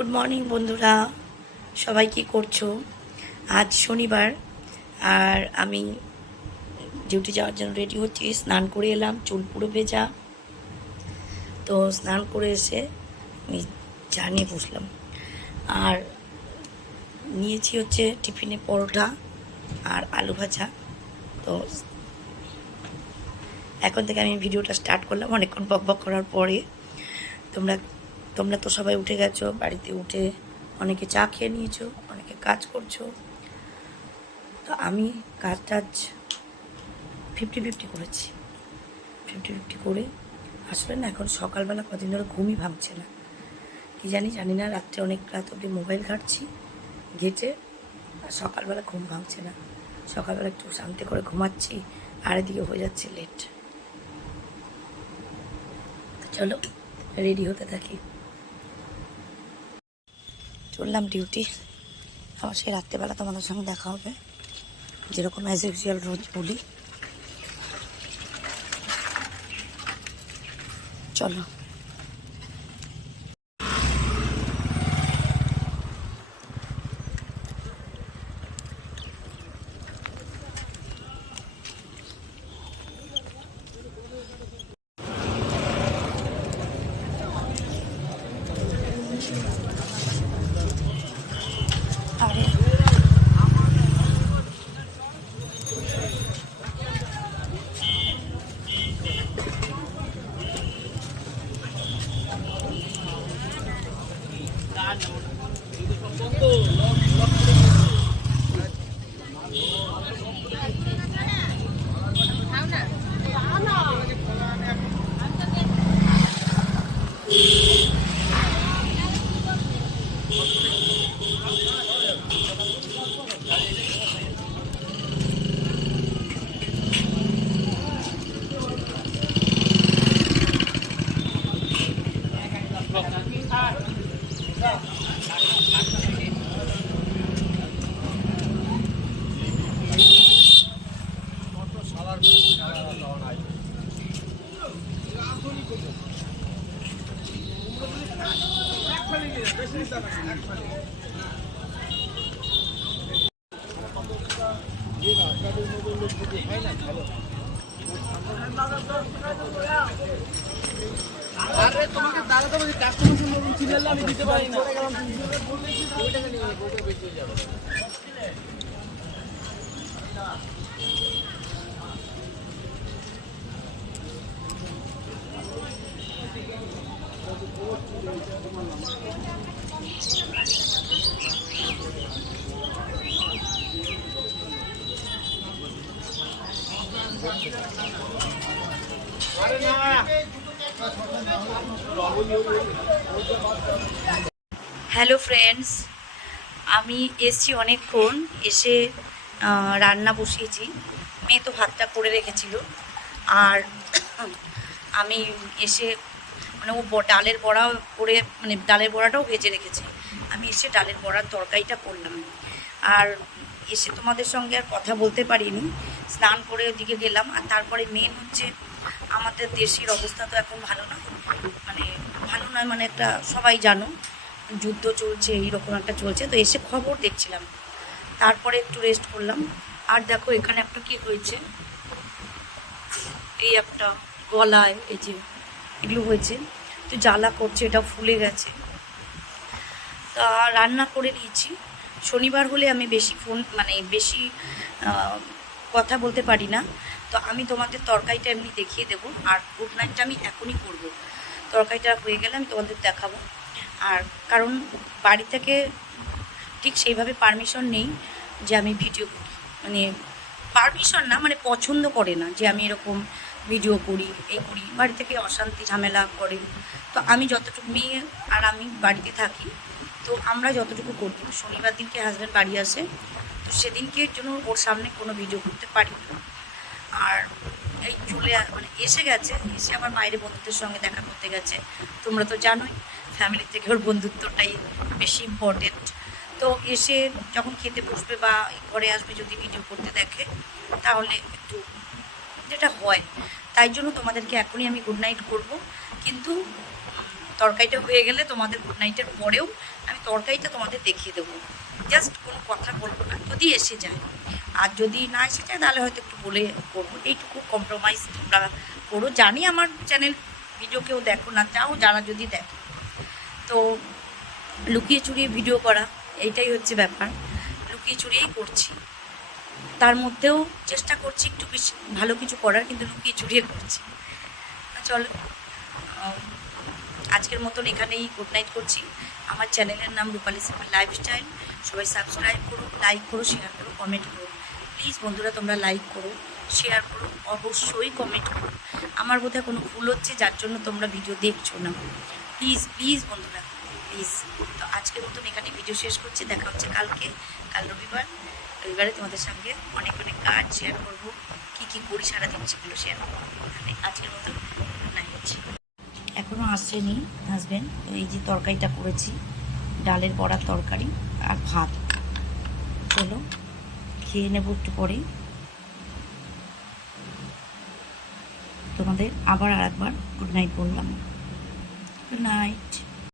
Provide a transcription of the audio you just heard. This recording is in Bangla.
গুড মর্নিং বন্ধুরা। সবাই কি করছ? আজ শনিবার, আর আমি ডিউটি যাওয়ার জন্য রেডি হচ্ছি। স্নান করে এলাম, চুল পুরো ভেজা। তো স্নান করে এসে আমি চা নিয়ে বসলাম। আর নিয়েছি হচ্ছে টিফিনে পরোটা আর আলু ভাজা। তো এখন থেকে আমি ভিডিওটা স্টার্ট করলাম অনেকক্ষণ বক বক করার পরে। তোমরা তোমরা তো সবাই উঠে গেছো, বাড়িতে উঠে অনেকে চা খেয়ে নিয়েছো, অনেকে কাজ করছ। তো আমি কাজ টাজ ফিফটি ফিফটি করেছি। ফিফটি ফিফটি করে আসলে না, এখন সকালবেলা কদিন ধরে ঘুমই ভাঙছে না। কি জানি জানি না, রাত্রে অনেক রাত অবধি মোবাইল ঘাটছি ঘেটে, আর সকালবেলা ঘুম ভাঙছে না। সকালবেলা একটু শান্তি করে ঘুমাচ্ছি, আর এদিকে হয়ে যাচ্ছে লেট চলো রেডি হতে থাকি। চললাম ডিউটি আবার সেই রাত্রেবেলা তোমাদের সঙ্গে দেখা হবে। যেরকম অ্যাজ ইউজুয়াল রোজ বলি। চলো। 按钮。আরে তোমাকে শুনব সিগন্যাল আমি দিতে পারি না। হ্যালো ফ্রেন্ডস, আমি এসছি অনেকক্ষণ এসে রান্না বসিয়েছি। মেয়ে তো ভাতটা করে রেখেছিল। আর আমি এসে মানে ও ডালের বড়া করে মানে ডালের বড়াটাও ভেজে রেখেছে। আমি এসে ডালের বড়ার তরকারিটা করলাম। আর এসে তোমাদের সঙ্গে আর কথা বলতে পারিনি। স্নান করে ওদিকে গেলাম। আর তারপরে মেন হচ্ছে, আমাদের দেশের অবস্থা তো এখন ভালো না। মানে ভালো নয় মানে একটা সবাই জানো, যুদ্ধ চলছে, এইরকম একটা চলছে। তো এসে খবর দেখছিলাম। তারপরে একটু রেস্ট করলাম। আর দেখো, এখানে একটা কি হয়েছে? এই একটা গলায়, এই যে এগুলো হয়েছে। তো জ্বালা করছে, এটা ফুলে গেছে। তা রান্না করে নিয়েছি। শনিবার হলে আমি বেশি ফোন মানে বেশি কথা বলতে পারি না। তো আমি তোমাদের তরকারিটা এমনি দেখিয়ে দেবো। আর গুড নাইটটা আমি এখনই করব। তরকারিটা হয়ে গেলে আমি তোমাদের দেখাবো। আর কারণ বাড়ি থেকে ঠিক সেইভাবে পারমিশন নেই যে আমি ভিডিও মানে পারমিশন না মানে পছন্দ করে না যে আমি এরকম ভিডিও করি এই করি, বাড়ি থেকে অশান্তি, ঝামেলা করে। তো আমি যতটুকু মেয়ে আর আমি বাড়িতে থাকি, তো আমরা যতটুকু করি শনিবার দিনকে হাজব্যান্ড বাড়ি আসে, তো সেদিনকে জন্য ওর সামনে কোনো ভিডিও করতে পারি আর এই চলে মানে এসে গেছে, এসে আমার বাইরে বন্ধুদের সঙ্গে দেখা করতে গেছে। তোমরা তো জানোই ফ্যামিলি থেকে ওর বন্ধুত্বটাই বেশি ইম্পর্টেন্ট তো এসে যখন খেতে বসবে বা ঘরে আসবে, যদি ভিডিও করতে দেখে, তাহলে একটু যেটা হয়, তাই জন্য তোমাদেরকে এখনই আমি গুড নাইট করব। কিন্তু তরকারিটা হয়ে গেলে তোমাদের গুড নাইটের পরেও আমি তরকারিটা তোমাদের দেখিয়ে দেবো। জাস্ট কোনো কথা বলব না, যদি এসে যায়। আর যদি না এসে যায়, তাহলে হয়তো একটু বলে করব। এইটুকু কম্প্রোমাইজ তোমরা করো। জানি আমার চ্যানেল ভিডিও কেউ দেখো না চাও যারা যদি দেখো। তো লুকিয়ে চুরিয়ে ভিডিও করা, এইটাই হচ্ছে ব্যাপার। লুকিয়ে চুরিয়েই করছি। তার মধ্যেও চেষ্টা করছি একটু বেশি ভালো কিছু করার, কিন্তু লুকিয়ে চুরিয়ে করছি। চলো। আজকের মতন এখানেই গুড নাইট করছি। আমার চ্যানেলের নাম রূপালী সিম্পল লাইফস্টাইল সবাই সাবস্ক্রাইব করো লাইক করো শেয়ার করো কমেন্ট করো। প্লিজ বন্ধুরা, তোমরা লাইক করো শেয়ার করো, অবশ্যই কমেন্ট করো। আমার বোধহয় কোনো ভুল হচ্ছে, যার জন্য তোমরা ভিডিও দেখছ না। প্লিজ প্লিজ বন্ধুরা প্লিজ তো আজকের মতন এখানে ভিডিও শেষ করছি। দেখা হচ্ছে কালকে, কাল রবিবার। রবিবারে তোমাদের সঙ্গে অনেক অনেক কাজ শেয়ার করব। কী কী করি সারাদিন সেগুলো শেয়ার করব। মানে আজকের মতো মতন নাইট এখনও আসছেনি হাজবেন্ড এই যে তরকারিটা করেছি, ডালের বড়ার তরকারি আর ভাত। চলো, খেয়ে নেব একটু পরে। তোমাদের আবার আর একবার গুড নাইট বললাম। Good night